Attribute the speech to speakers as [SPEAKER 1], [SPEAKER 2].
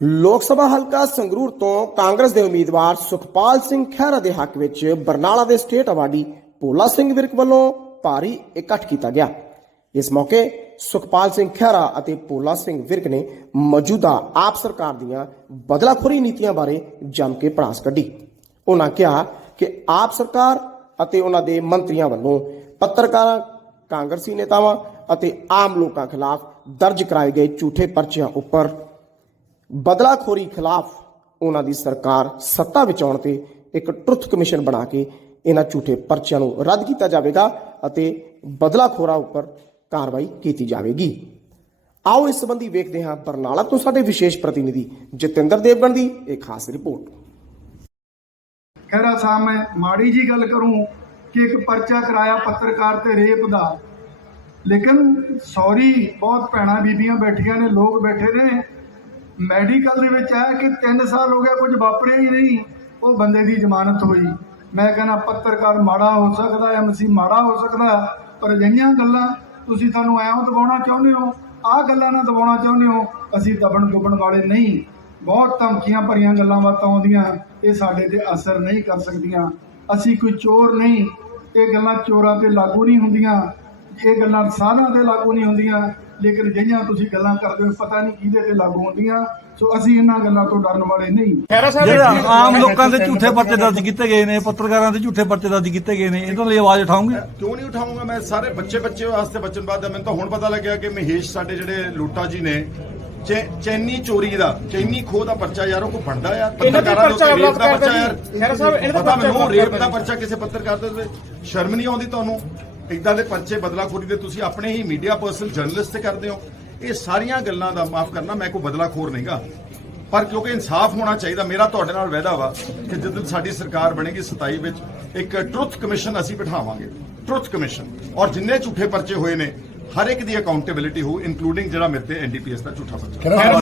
[SPEAKER 1] ਲੋਕ ਸਭਾ ਹਲਕਾ ਸੰਗਰੂਰ ਤੋਂ ਕਾਂਗਰਸ ਦੇ ਉਮੀਦਵਾਰ ਸੁਖਪਾਲ ਸਿੰਘ ਖਹਿਰਾ ਦੇ ਹੱਕ ਵਿੱਚ ਬਰਨਾਲਾ ਦੇ ਸਟੇਟ ਅਵਾਰਡੀ ਭੋਲਾ ਸਿੰਘ ਵਿਰਕ ਵੱਲੋਂ ਭਾਰੀ ਇਕੱਠ ਕੀਤਾ ਗਿਆ। ਇਸ ਮੌਕੇ ਸੁਖਪਾਲ ਸਿੰਘ ਖਹਿਰਾ ਅਤੇ ਭੋਲਾ ਸਿੰਘ ਵਿਰਕ ਨੇ ਮੌਜੂਦਾ ਆਪ ਸਰਕਾਰ ਦੀਆਂ ਬਦਲਾਖੋਰੀ ਨੀਤੀਆਂ ਬਾਰੇ ਜੰਮ ਕੇ ਪੜਾਸ ਕੱਢੀ। ਉਹਨਾਂ ਕਿਹਾ ਕਿ ਆਪ ਸਰਕਾਰ ਅਤੇ ਉਹਨਾਂ ਦੇ ਮੰਤਰੀਆਂ ਵੱਲੋਂ ਪੱਤਰਕਾਰਾਂ, ਕਾਂਗਰਸੀ ਨੇਤਾਵਾਂ ਅਤੇ ਆਮ ਲੋਕਾਂ ਖਿਲਾਫ ਦਰਜ ਕਰਾਏ ਗਏ ਝੂਠੇ ਪਰਚਿਆਂ ਉੱਪਰ ਬਦਲਾਖੋਰੀ ਖਿਲਾਫ ਉਹਨਾਂ ਦੀ ਸਰਕਾਰ ਸੱਤਾ ਵਿੱਚ ਆਉਣ ਤੇ ਇੱਕ ਟਰੁੱਥ ਕਮਿਸ਼ਨ ਬਣਾ ਕੇ ਇਹਨਾਂ ਝੂਠੇ ਪਰਚਿਆਂ ਨੂੰ ਰੱਦ ਕੀਤਾ ਜਾਵੇਗਾ ਅਤੇ ਬਦਲਾਖੋਰਾਂ ਉੱਪਰ ਕਾਰਵਾਈ ਕੀਤੀ ਜਾਵੇਗੀ। ਆਓ ਇਸ ਸੰਬੰਧੀ ਵੇਖਦੇ ਹਾਂ ਬਰਨਾਲਾ ਤੋਂ ਸਾਡੇ ਵਿਸ਼ੇਸ਼ ਪ੍ਰਤੀਨਿਧੀ ਜਤਿੰਦਰ ਦੇਵਗਨ ਦੀ ਇੱਕ ਖਾਸ ਰਿਪੋਰਟ।
[SPEAKER 2] ਖਹਿਰਾ ਸਾਹਿਬ, ਮੈਂ ਮਾੜੀ ਜੀ ਗੱਲ ਕਰੂੰ ਕਿ ਇੱਕ ਪਰਚਾ ਕਰਾਇਆ ਪੱਤਰਕਾਰ ਤੇ ਰੇਪ ਦਾ। ਲੇਕਿਨ ਸੌਰੀ, ਬਹੁਤ ਭੈਣਾਂ ਬੀਬੀਆਂ ਬੈਠੀਆਂ ਨੇ, ਲੋਕ ਬੈਠੇ ਨੇ। ਮੈਡੀਕਲ ਦੇ ਵਿੱਚ ਹੈ ਕਿ 3 ਸਾਲ ਹੋ ਗਿਆ ਕੁਝ ਵਾਪਰਿਆ ਹੀ ਨਹੀਂ। ਉਹ ਬੰਦੇ ਦੀ ਜ਼ਮਾਨਤ ਹੋਈ। ਮੈਂ ਕਹਿੰਦਾ, ਪੱਤਰਕਾਰ ਮਾੜਾ ਹੋ ਸਕਦਾ ਐਮਸੀ ਮਾੜਾ ਹੋ ਸਕਦਾ ਪਰ ਅਜਿਹੀਆਂ ਗੱਲਾਂ ਤੁਸੀਂ ਸਾਨੂੰ ਐਂ ਦਬਾਉਣਾ ਚਾਹੁੰਦੇ ਹੋ, ਆਹ ਗੱਲਾਂ ਨਾਲ ਦਬਾਉਣਾ ਚਾਹੁੰਦੇ ਹੋ, ਅਸੀਂ ਦਬਣ ਦੁਬਣ ਵਾਲੇ ਨਹੀਂ। ਬਹੁਤ ਧਮਕੀਆਂ ਭਰੀਆਂ ਗੱਲਾਂ ਬਾਤਾਂ ਆਉਂਦੀਆਂ, ਇਹ ਸਾਡੇ ਤੇ ਅਸਰ ਨਹੀਂ ਕਰ ਸਕਦੀਆਂ। ਅਸੀਂ ਕੋਈ ਚੋਰ ਨਹੀਂ, ਇਹ ਗੱਲਾਂ ਚੋਰਾਂ ਤੇ ਲਾਗੂ ਨਹੀਂ ਹੁੰਦੀਆਂ। ਇਹ ਗੱਲਾਂ ਸਾਧਾਂ ਤੇ ਲਾਗੂ ਨਹੀਂ ਹੁੰਦੀਆਂ ਲੇਕਿਨ ਜਿਹੀਆਂ ਤੁਸੀਂ ਗੱਲਾਂ ਕਰਦੇ ਹੋ ਪਤਾ ਨਹੀਂ ਕਿਹਦੇ ਤੇ ਲਾਗੂ ਹੁੰਦੀਆਂ। ਸੋ ਅਸੀਂ ਇਹਨਾਂ ਗੱਲਾਂ ਤੋਂ ਡਰਨ ਵਾਲੇ ਨਹੀਂ।
[SPEAKER 3] ਜਿਹੜੇ ਆਮ ਲੋਕਾਂ ਦੇ ਝੂਠੇ ਪਰਚੇ ਦਰਜ ਕੀਤੇ ਗਏ ਨੇ ਪੱਤਰਕਾਰਾਂ ਦੇ ਝੂਠੇ ਪਰਚੇ ਦਰਜ ਕੀਤੇ ਗਏ ਨੇ ਇਹਨਾਂ ਲਈ ਆਵਾਜ਼ ਉਠਾਉਂਗੇ?
[SPEAKER 4] ਕਿਉਂ ਨਹੀਂ ਉਠਾਉਂਗਾ? ਮੈਂ ਸਾਰੇ ਬੱਚੇ ਬੱਚੇ ਵਾਸਤੇ ਬਚਨਬਾਦ ਹੈ ਮੈਨੂੰ ਤਾਂ ਹੁਣ ਪਤਾ ਲੱਗਿਆ ਕਿ ਮਹੇਸ਼ ਸਾਡੇ ਜਿਹੜੇ ਲੋਟਾ ਜੀ ਨੇ ਚੈਨੀ ਚੋਰੀ ਦਾ ਚੈਨੀ ਖੋਹ ਦਾ ਪਰਚਾ ਯਾਰ ਉਹ ਕੋ ਬਣਦਾ ਯਾਰ ਪੱਤਰਕਾਰਾਂ ਰੇਪ ਦਾ ਪਰਚਾ ਯਾਰ।
[SPEAKER 5] ਸਾਹਿਬ, ਇਹਨਾਂ ਦਾ
[SPEAKER 4] ਪਤਾ
[SPEAKER 5] ਪਰਚਾ
[SPEAKER 4] ਮੈਨੂੰ
[SPEAKER 5] ਬਲਾਤਕਾਰ
[SPEAKER 4] ਰੇਪ ਦਾ ਪਰਚਾ ਕਿਸੇ ਪੱਤਰਕਾਰ ਦੇ ਸ਼ਰਮ ਨਹੀਂ ਆਉਂਦੀ ਤੁਹਾਨੂੰ? ਇਦਾਂ ਦੇ ਪਰਚੇ ਬਦਲਾਖੋਰੀ ਦੇ ਤੁਸੀਂ ਆਪਣੇ ਹੀ ਮੀਡੀਆ ਪਰਸਨ ਜਰਨਲਿਸਟ ਤੇ ਕਰਦੇ ਹੋ। ਇਹ ਸਾਰੀਆਂ ਗੱਲਾਂ ਦਾ ਮਾਫ ਕਰਨਾ, ਮੈਂ ਕੋਈ ਬਦਲਾਖੋਰ ਨਹੀਂਗਾ। ਪਰ ਕਿਉਂਕਿ ਇਨਸਾਫ ਹੋਣਾ ਚਾਹੀਦਾ, ਮੇਰਾ ਤੁਹਾਡੇ ਨਾਲ ਵਾਅਦਾ ਵਾ ਕਿ ਜਦੋਂ ਸਾਡੀ ਸਰਕਾਰ ਬਣੇਗੀ 27 ਵਿੱਚ, ਇੱਕ ਟਰੁੱਥ ਕਮਿਸ਼ਨ ਅਸੀਂ ਬਿਠਾਵਾਂਗੇ। ਟਰੁੱਥ ਕਮਿਸ਼ਨ ਔਰ ਜਿੰਨੇ ਝੂਠੇ ਪਰਚੇ ਹੋਏ ਨੇ, ਹਰ ਇੱਕ ਦੀ ਅਕਾਊਂਟੇਬਿਲਿਟੀ ਹੋ ਇਨਕਲੂਡਿੰਗ ਜਿਹੜਾ ਮੇਰੇ ਤੇ ਐਨਡੀਪੀਐਸ ਦਾ ਝੂਠਾ ਪਰਚਾ।